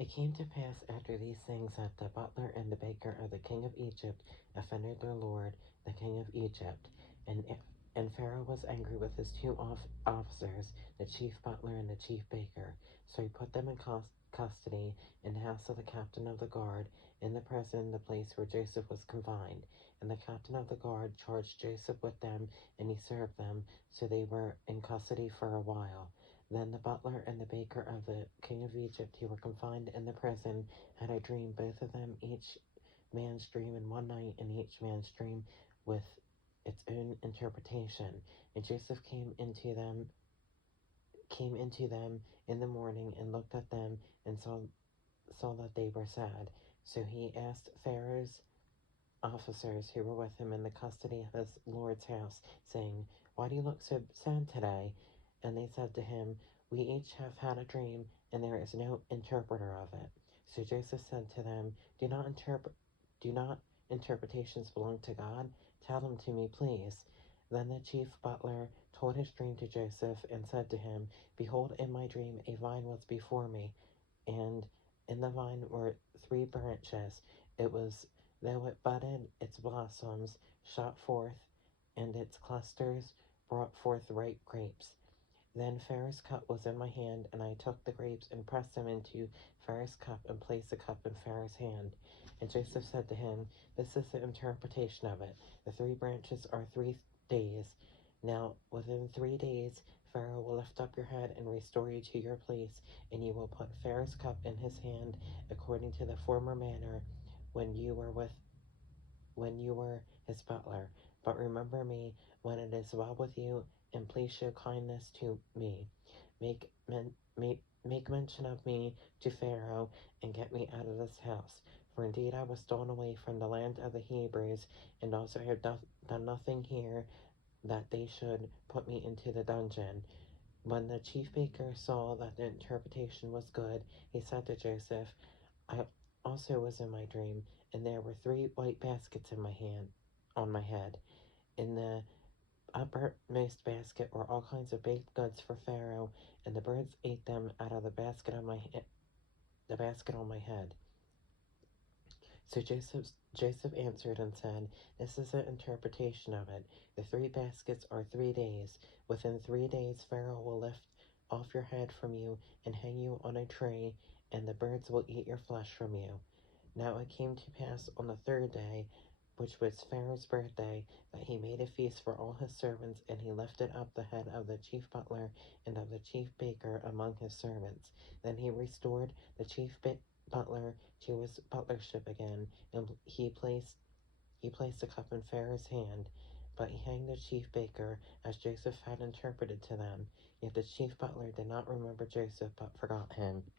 It came to pass after these things that the butler and the baker of the king of Egypt offended their lord, the king of Egypt. And, and Pharaoh was angry with his two officers, the chief butler and the chief baker. So he put them in custody in the house of the captain of the guard, in the prison, the place where Joseph was confined. And the captain of the guard charged Joseph with them, and he served them, so they were in custody for a while. Then the butler and the baker of the king of Egypt, who were confined in the prison, had a dream, both of them, each man's dream in one night, and each man's dream with its own interpretation. And Joseph came into them in the morning, and looked at them, and saw that they were sad. So he asked Pharaoh's officers who were with him in the custody of his lord's house, saying, "Why do you look so sad today?" And they said to him, "We each have had a dream, and there is no interpreter of it." So Joseph said to them, Do not interpretations belong to God? Tell them to me, please." Then the chief butler told his dream to Joseph, and said to him, "Behold, in my dream a vine was before me, and in the vine were three branches. It was, though it budded, its blossoms shot forth, and its clusters brought forth ripe grapes. Then Pharaoh's cup was in my hand, and I took the grapes and pressed them into Pharaoh's cup, and placed the cup in Pharaoh's hand." And Joseph said to him, "This is the interpretation of it. The three branches are 3 days. Now within 3 days Pharaoh will lift up your head and restore you to your place, and you will put Pharaoh's cup in his hand, according to the former manner when you were his butler. But remember me when it is well with you, and please show kindness to me. Make mention of me to Pharaoh, and get me out of this house. For indeed I was stolen away from the land of the Hebrews, and also have done nothing here that they should put me into the dungeon." When the chief baker saw that the interpretation was good, he said to Joseph, "I also was in my dream, and there were three white baskets in my hand, on my head. In the uppermost basket were all kinds of baked goods for Pharaoh, and the birds ate them out of the basket on my head." So Joseph answered and said, "This is the interpretation of it. The three baskets are 3 days. Within 3 days Pharaoh will lift off your head from you, and hang you on a tree, and the birds will eat your flesh from you." Now it came to pass on the third day, which was Pharaoh's birthday, that he made a feast for all his servants, and he lifted up the head of the chief butler and of the chief baker among his servants. Then he restored the chief butler to his butlership again, and he placed the cup in Pharaoh's hand. But he hanged the chief baker, as Joseph had interpreted to them. Yet the chief butler did not remember Joseph, but forgot him.